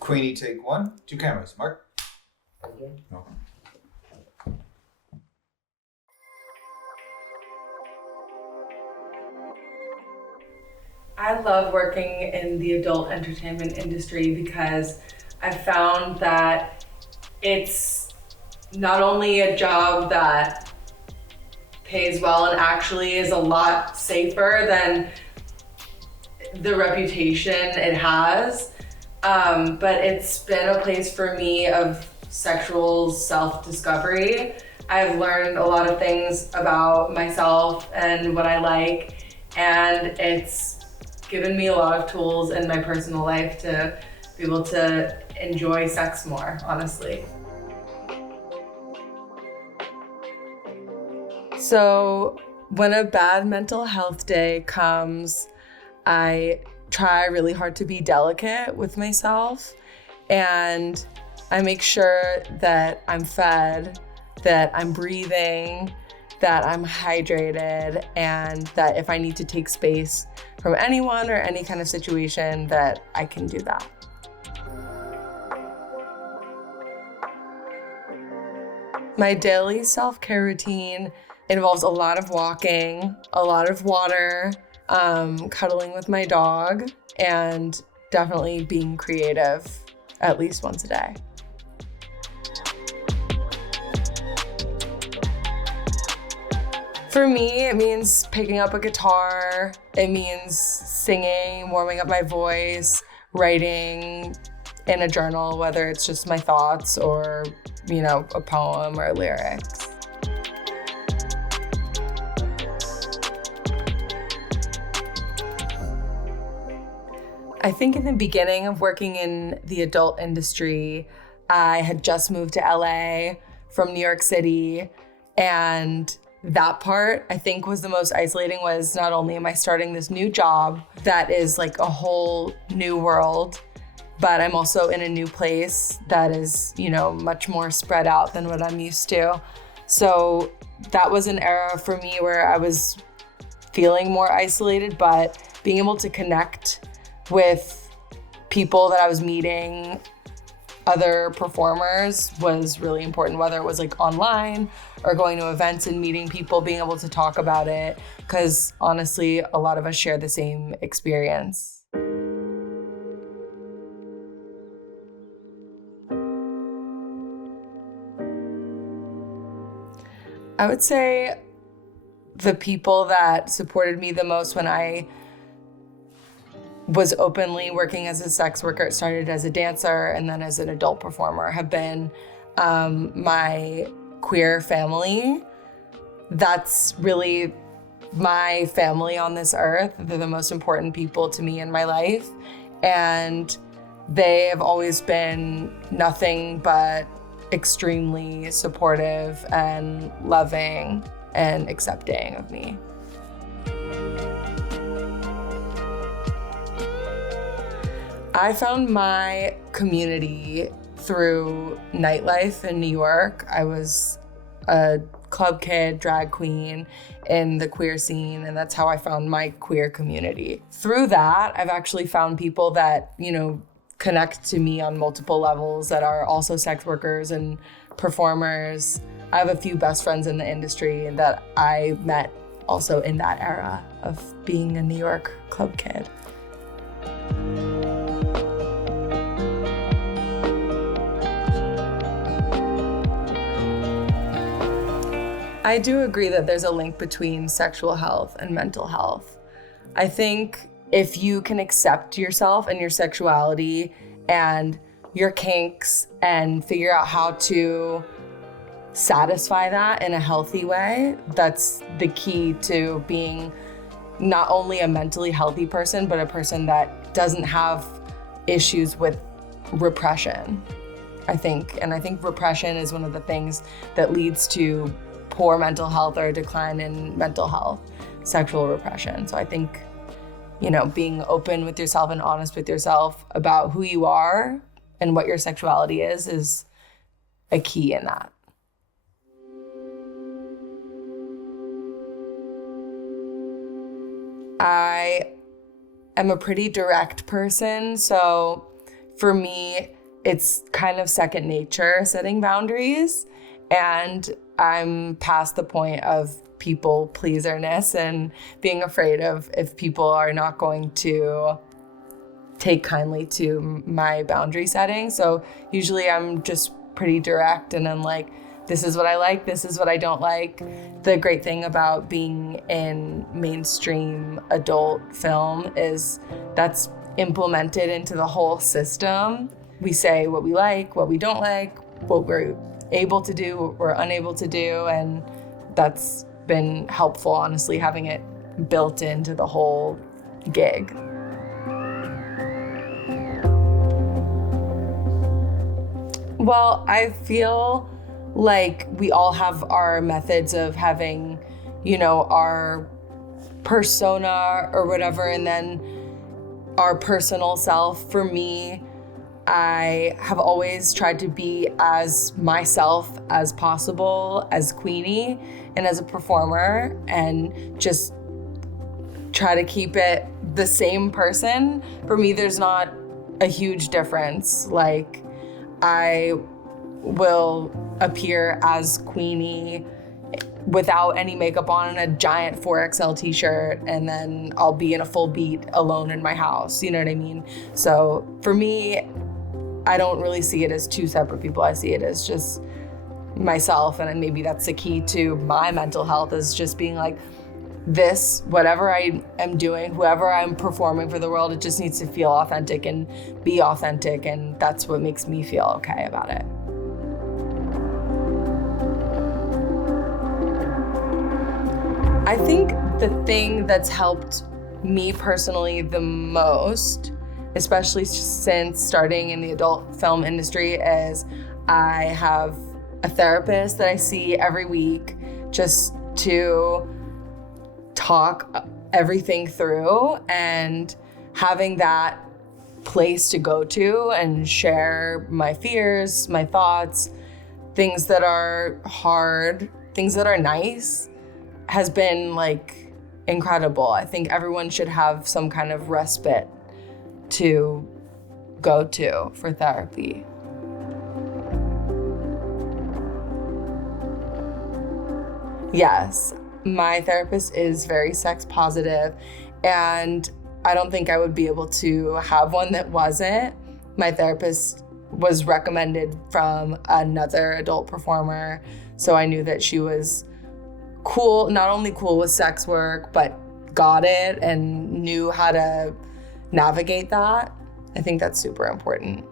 Queenie, take one. Two cameras. Mark. No. I love working in the adult entertainment industry because I found that it's not only a job that pays well and actually is a lot safer than the reputation it has, but it's been a place for me of sexual self-discovery. I've learned a lot of things about myself and what I like, and it's given me a lot of tools in my personal life to be able to enjoy sex more, honestly. So when a bad mental health day comes, I try really hard to be delicate with myself, and I make sure that I'm fed, that I'm breathing, that I'm hydrated, and that if I need to take space from anyone or any kind of situation, that I can do that. My daily self-care routine involves a lot of walking, a lot of water, cuddling with my dog, and definitely being creative at least once a day. For me, it means picking up a guitar. It means singing, warming up my voice, writing in a journal, whether it's just my thoughts or, a poem or lyrics. I think in the beginning of working in the adult industry, I had just moved to LA from New York City, and that part I think was the most isolating. Was not only am I starting this new job that is like a whole new world, but I'm also in a new place that is, much more spread out than what I'm used to. So that was an era for me where I was feeling more isolated, but being able to connect with people that I was meeting, other performers, was really important, whether it was like online or going to events and meeting people, being able to talk about it, because honestly, a lot of us share the same experience. I would say the people that supported me the most when I was openly working as a sex worker, it started as a dancer and then as an adult performer, have been my queer family. That's really my family on this earth. They're the most important people to me in my life. And they have always been nothing but extremely supportive and loving and accepting of me. I found my community through nightlife in New York. I was a club kid, drag queen in the queer scene, and that's how I found my queer community. Through that, I've actually found people that, connect to me on multiple levels, that are also sex workers and performers. I have a few best friends in the industry that I met also in that era of being a New York club kid. I do agree that there's a link between sexual health and mental health. I think if you can accept yourself and your sexuality and your kinks and figure out how to satisfy that in a healthy way, that's the key to being not only a mentally healthy person, but a person that doesn't have issues with repression, I think. And I think repression is one of the things that leads to poor mental health or a decline in mental health, sexual repression. So I think, being open with yourself and honest with yourself about who you are and what your sexuality is a key in that. I am a pretty direct person, so for me, it's kind of second nature setting boundaries. And I'm past the point of people pleaserness and being afraid of if people are not going to take kindly to my boundary setting. So usually I'm just pretty direct and I'm like, this is what I like, this is what I don't like. The great thing about being in mainstream adult film is that's implemented into the whole system. We say what we like, what we don't like, what we're able to do, what we're unable to do, and that's been helpful, honestly, having it built into the whole gig. Well, I feel like we all have our methods of having, our persona or whatever, and then our personal self. For me, I have always tried to be as myself as possible as Queenie and as a performer, and just try to keep it the same person. For me, there's not a huge difference. Like, I will appear as Queenie without any makeup on and a giant 4XL t-shirt, and then I'll be in a full beat alone in my house, you know what I mean? So for me, I don't really see it as two separate people. I see it as just myself, and maybe that's the key to my mental health, is just being like, this, whatever I am doing, whoever I'm performing for the world, it just needs to feel authentic and be authentic, and that's what makes me feel okay about it. I think the thing that's helped me personally the most, especially since starting in the adult film industry, is I have a therapist that I see every week just to talk everything through, and having that place to go to and share my fears, my thoughts, things that are hard, things that are nice, has been like incredible. I think everyone should have some kind of respite to go to for therapy. Yes, my therapist is very sex positive, and I don't think I would be able to have one that wasn't. My therapist was recommended from another adult performer, so I knew that she was cool, not only cool with sex work, but got it and knew how to navigate that. I think that's super important.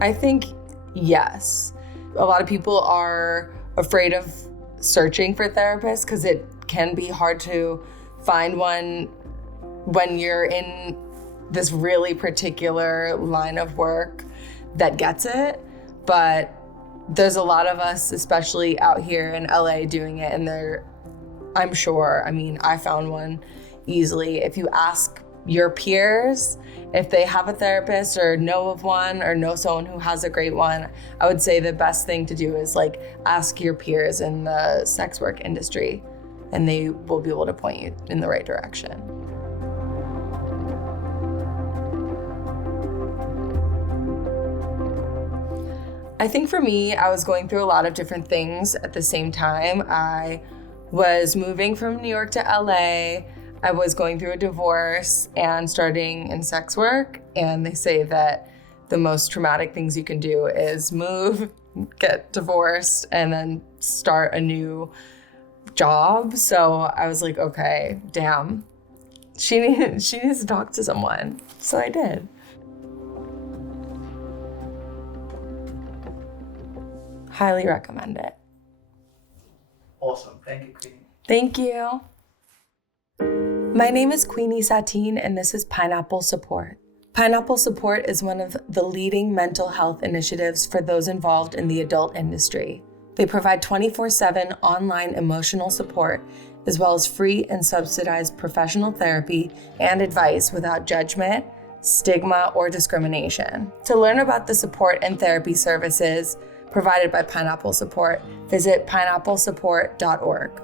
I think yes. A lot of people are afraid of searching for therapists because it can be hard to find one when you're in this really particular line of work that gets it. But there's a lot of us, especially out here in LA, doing it, and I'm sure, I found one easily. If you ask your peers if they have a therapist or know of one or know someone who has a great one, I would say the best thing to do is ask your peers in the sex work industry, and they will be able to point you in the right direction. I think for me, I was going through a lot of different things at the same time. I was moving from New York to LA. I was going through a divorce and starting in sex work. And they say that the most traumatic things you can do is move, get divorced, and then start a new job. So I was like, okay, damn, she needs to talk to someone. So I did. Highly recommend it. Awesome. Thank you, Queenie. Thank you. My name is Queenie Sateen, and this is Pineapple Support. Pineapple Support is one of the leading mental health initiatives for those involved in the adult industry. They provide 24/7 online emotional support, as well as free and subsidized professional therapy and advice without judgment, stigma, or discrimination. To learn about the support and therapy services provided by Pineapple Support, visit pineapplesupport.org.